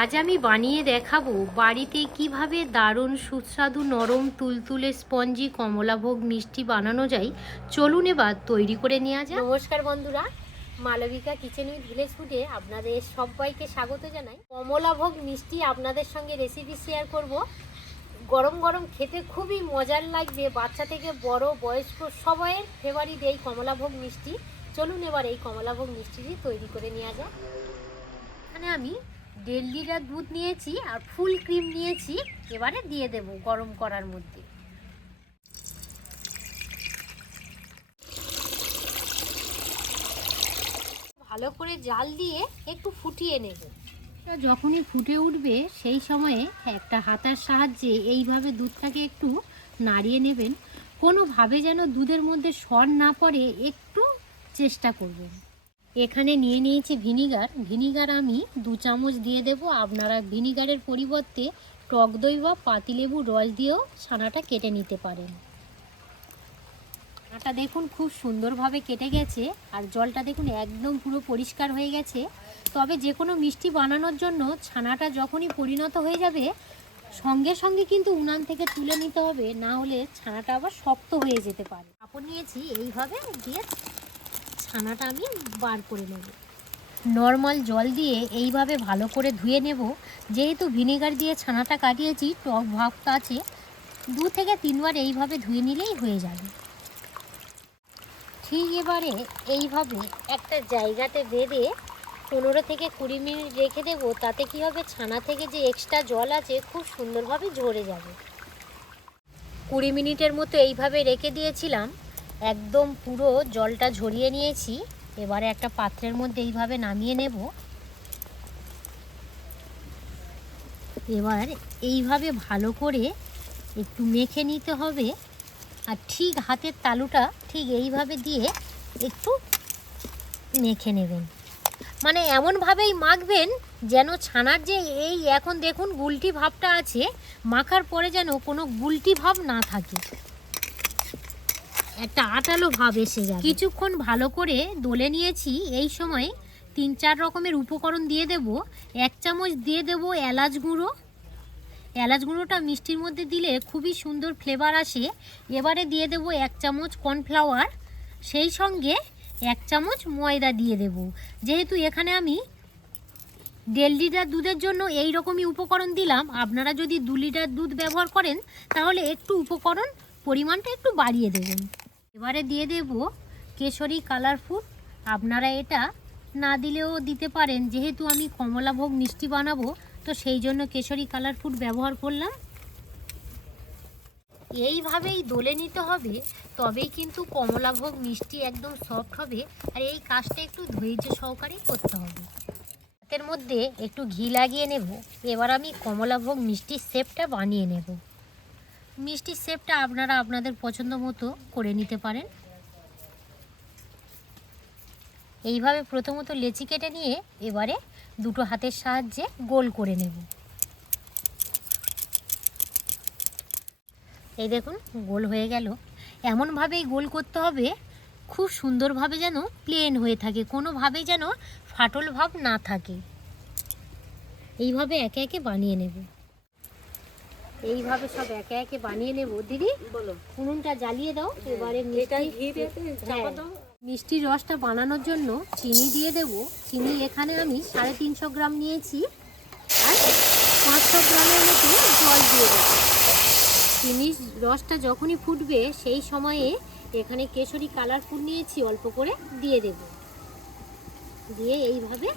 আজ আমি বানিয়ে দেখাবো বাড়িতে কীভাবে দারুণ সুস্বাদু নরম তুলতুলে স্পঞ্জি কমলাভোগ মিষ্টি বানানো যায়। চলুন এবার তৈরি করে নেওয়া যায় নমস্কার বন্ধুরা মালবিকা কিচেন উইথ ভিলেজ ফুডে আপনাদের সবাইকে স্বাগত জানাই। কমলাভোগ মিষ্টি আপনাদের সঙ্গে রেসিপি শেয়ার করব। গরম গরম খেতে খুবই মজার লাগবে বাচ্চা থেকে বড় বয়স্ক সবাইয়ের ফেভারিট এই কমলাভোগ মিষ্টি। চলুন এবার এই কমলাভোগ মিষ্টিটি তৈরি করে নেওয়া যায় এখানে আমি দেড় লিটার দুধ নিয়েছি আর ফুল ক্রিম নিয়েছি, এবারে দিয়ে দেব গরম করার মধ্যে। ভালো করে জাল দিয়ে একটু ফুটিয়ে নেব। যখনই ফুটে উঠবে, সেই সময়ে একটা হাতার সাহায্যে এইভাবে দুধটাকে একটু নাড়িয়ে নেবেন। কোনোভাবে যেন দুধের মধ্যে সর না পড়ে, একটু চেষ্টা করবেন। এখানে নিয়ে নিয়েছি ভিনিগার। ভিনিগার আমি দু চামচ দিয়ে দেব। আপনারা ভিনিগারের পরিবর্তে টক দই বা পাতিলেবু, রস দিয়েও ছানাটা কেটে নিতে পারেন। ছানাটা দেখুন খুব সুন্দরভাবে কেটে গেছে আর জলটা দেখুন একদম পুরো পরিষ্কার হয়ে গেছে। তবে যে কোনো মিষ্টি বানানোর জন্য ছানাটা যখনই পরিণত হয়ে যাবে, সঙ্গে সঙ্গে কিন্তু উনান থেকে তুলে নিতে হবে। না হলে ছানাটা আবার শক্ত হয়ে যেতে পারে। কাপড় নিয়েছি, এইভাবে দিয়ে ছানাটা আমি বার করে নেব। নর্মাল জল দিয়ে এইভাবে ভালো করে ধুয়ে নেব। যেহেতু ভিনেগার দিয়ে ছানাটা কাটিয়েছি, টক ভাবটা আছে, দু থেকে তিনবার এইভাবে ধুয়ে নিলেই হয়ে যাবে। ঠিক এবারে এইভাবে একটা জায়গাতে বেঁধে পনেরো থেকে কুড়ি মিনিট রেখে দেবো, তাতে কি হবে, ছানা থেকে যে এক্সট্রা জল আছে, খুব সুন্দরভাবে ঝরে যাবে। কুড়ি মিনিটের মতো এইভাবে রেখে দিয়েছিলাম একদম পুরো জলটা ঝরিয়ে নিয়েছি। এবারে একটা পাত্রের মধ্যে এইভাবে নামিয়ে নেব। এবার এইভাবে ভালো করে একটু মেখে নিতে হবে। আর ঠিক হাতের তালুটা ঠিক এইভাবে দিয়ে একটু মেখে নেবেন। মানে এমনভাবেই মাখবেন যেন ছানার যে এই এখন দেখুন গুলটি ভাবটা আছে, মাখার পরে যেন কোনো গুলটি ভাব না থাকে। একটা আটালো ভাব এসে যাবে। কিছুক্ষণ ভালো করে দোলে নিয়েছি, এই সময় তিন চার রকমের উপকরণ দিয়ে দেব। এক চামচ দিয়ে দেব এলাচ গুঁড়ো। এলাচ গুঁড়োটা মিষ্টির মধ্যে দিলে খুবই সুন্দর ফ্লেভার আসে। এবারে দিয়ে দেব এক চামচ কর্নফ্লাওয়ার সেই সঙ্গে এক চামচ ময়দা দিয়ে দেব। যেহেতু এখানে আমি দেড় লিটার দুধের জন্য এই রকমই উপকরণ দিলাম, আপনারা যদি দু লিটার দুধ ব্যবহার করেন, তাহলে একটু উপকরণ পরিমাণটা একটু বাড়িয়ে দেবেন। এবারে দিয়ে দেব কেশরি কালার ফুড আপনারা এটা না দিলেও দিতে পারেন। যেহেতু আমি কমলাভোগ মিষ্টি বানাবো, তো সেই জন্য কেশরি কালার ফুড ব্যবহার করলাম। এইভাবেই দোলে নিতে হবে, তবেই কিন্তু কমলাভোগ মিষ্টি একদম সফট হবে। আর এই কাজটা একটু ধৈর্য সহকারে করতে হবে। হাতের মধ্যে একটু ঘি লাগিয়ে নেব। এবার আমি কমলাভোগ মিষ্টির শেপটা বানিয়ে নেব। মিষ্টির শেপটা আপনারা আপনাদের পছন্দ মতো করে নিতে পারেন। এইভাবে প্রথমত লেচি কেটে নিয়ে এবারে দুটো হাতের সাহায্যে গোল করে নেব। এই দেখুন, গোল হয়ে গেল। এমনভাবেই গোল করতে হবে, খুব সুন্দরভাবে যেন প্লেন হয়ে থাকে, কোনোভাবেই যেন ফাটল ভাব না থাকে। এইভাবে একে একে বানিয়ে নেব। এইভাবে সব একে একে বানিয়ে নেব। দিদি বলো। উনুনটা জ্বালিয়ে দাও এবারে দিয়ে চাপা হ্যাঁ। মিষ্টির রসটা বানানোর জন্য চিনি দিয়ে দেব। চিনি এখানে আমি সাড়ে তিনশো গ্রাম নিয়েছি। আর পাঁচশো গ্রামের মতো জল দিয়ে দেবো। চিনির রসটা যখনই ফুটবে সেই সময়ে এখানে কেশরি কালার ফুড নিয়েছি অল্প করে দিয়ে দেব। দিয়ে এইভাবে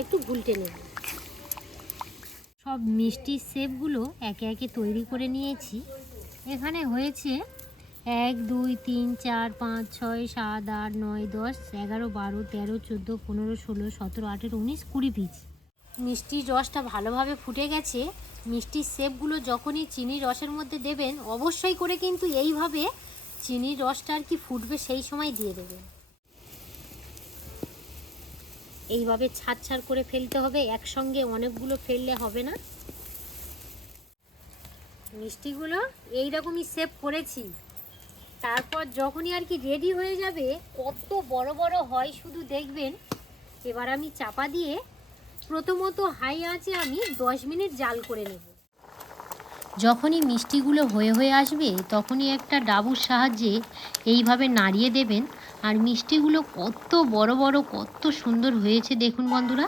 একটু ঘুলটে নেব। সব মিষ্টির শেপগুলো একে একে তৈরি করে নিয়েছি। এখানে হয়েছে এক, দুই, তিন, চার, পাঁচ, ছয়, সাত, আট, নয়, দশ, এগারো, বারো, তেরো, চোদ্দ, পনেরো, ষোলো, সতেরো, আঠেরো, উনিশ, কুড়ি পিস। মিষ্টির রসটা ভালোভাবে ফুটে গেছে। মিষ্টির শেপগুলো যখনই চিনির রসের মধ্যে দেবেন, অবশ্যই করে কিন্তু এইভাবে চিনির রসটা আর কি ফুটবে সেই সময় দিয়ে দেবেন। এইভাবে ছাড় ছাড় করে ফেলতে হবে, একসঙ্গে অনেকগুলো ফেললে হবে না। মিষ্টিগুলো এইরকমই সেভ করেছি। তারপর যখনই আর কি রেডি হয়ে যাবে, কত বড় বড় হয় শুধু দেখবেন। এবার আমি চাপা দিয়ে প্রথমত হাই আঁচে আমি দশ মিনিট জাল করে নেব। যখনই মিষ্টিগুলো হয়ে হয়ে আসবে, তখনই একটা ডাবুর সাহায্যে এইভাবে নাড়িয়ে দেবেন। আর মিষ্টিগুলো কত বড় বড়, কত সুন্দর হয়েছে দেখুন বন্ধুরা।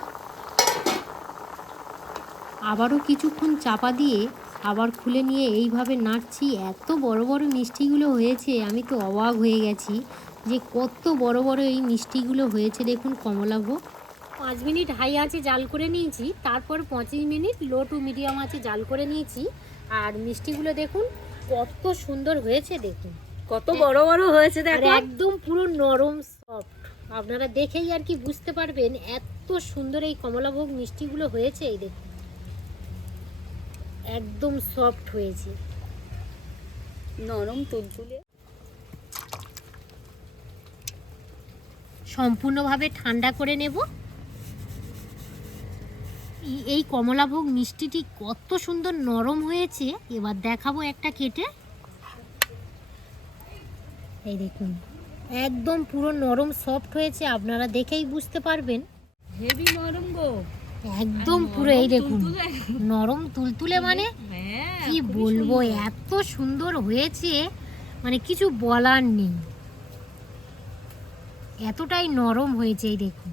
আবারও কিছুক্ষণ চাপা দিয়ে আবার খুলে নিয়ে এইভাবে নাড়ছি। এত বড় বড় মিষ্টিগুলো হয়েছে, আমি তো অবাক হয়ে গেছি যে কত বড় বড় এই মিষ্টিগুলো হয়েছে দেখুন কমলাভোগ পাঁচ মিনিট হাই আঁচে জাল করে নিয়েছি, তারপর পঁচিশ মিনিট লো টু মিডিয়াম আঁচে জাল করে নিয়েছি। আর মিষ্টিগুলো দেখুন কত সুন্দর হয়েছে দেখুন। কত বড় বড় হয়েছে দেখো। একদম পুরো নরম সফট আপনারা দেখেই আর কি বুঝতে পারবেন এত সুন্দর এই কমলাভোগ মিষ্টিগুলো হয়েছে এই দেখুন। একদম সফট হয়েছে। নরম তুলতুলে। সম্পূর্ণভাবে ঠান্ডা করে নেব। এই- কমলাভোগ মিষ্টিটি কত সুন্দর নরম হয়েছে। এবার দেখাবো একটা কেটে। এই দেখুন একদম পুরো নরম সফট হয়েছে আপনারা দেখেই বুঝতে পারবেন। হেভি নরম গো। একদম পুরো এই দেখুন নরম তুলতুলে মানে? হ্যাঁ কি বলব এত সুন্দর হয়েছে মানে কিছু বলার নেই। এতটাই নরম হয়েছে এই দেখুন।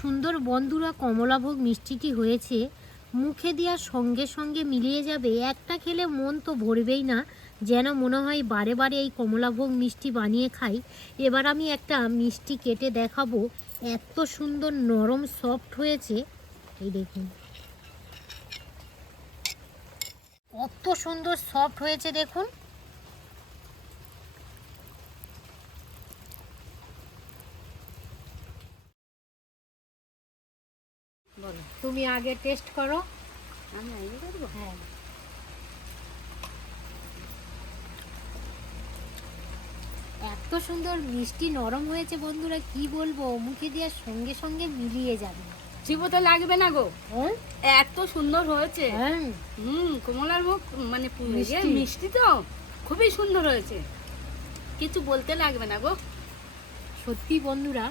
সুন্দর বন্ধুরা কমলাভোগ মিষ্টিটি হয়েছে, মুখে দেওয়ার সঙ্গে সঙ্গে মিলিয়ে যাবে, একটা খেলে মন তো ভরবেই না, যেন মনে হয় বারে বারে এই কমলাভোগ মিষ্টি বানিয়ে খাই। এবার আমি একটা মিষ্টি কেটে দেখাবো, এত সুন্দর নরম সফট হয়েছে। এই দেখুন। কত সুন্দর সফট হয়েছে দেখুন বলো তুমি আগে টেস্ট করো। আমি আইয়ে করব? হ্যাঁ। এত সুন্দর মিষ্টি নরম হয়েছে বন্ধুরা কি বলব? মুখে দেওয়ার সঙ্গে সঙ্গে মিলিয়ে যাবে চিবোতে লাগবে না গো। হ্যাঁ? এত সুন্দর হয়েছে। হ্যাঁ। হুম কমলার মুখ মানে মিষ্টি তো খুবই সুন্দর হয়েছে। কিছু বলতে লাগবে না গো। সত্যি বন্ধুরা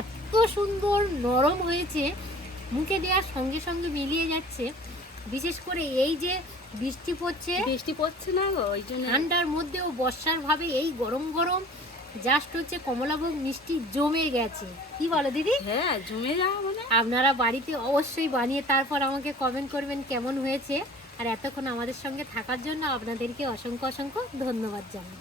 এত সুন্দর নরম হয়েছে। মুখে দেওয়ার সঙ্গে সঙ্গে মিলিয়ে যাচ্ছে। বিশেষ করে এই যে বৃষ্টি পড়ছে বৃষ্টি পড়ছে না ওই জন্য ঠান্ডার মধ্যেও বর্ষার ভাবে এই গরম গরম জাস্ট হচ্ছে কমলাভোগ মিষ্টি জমে গেছে। কি বলো দিদি? হ্যাঁ জমে যাওয়া মানে আপনারা বাড়িতে অবশ্যই বানিয়ে তারপর আমাকে কমেন্ট করবেন কেমন হয়েছে। আর এতক্ষণ আমাদের সঙ্গে থাকার জন্য আপনাদেরকে অসংখ্য অসংখ্য ধন্যবাদ জানাই।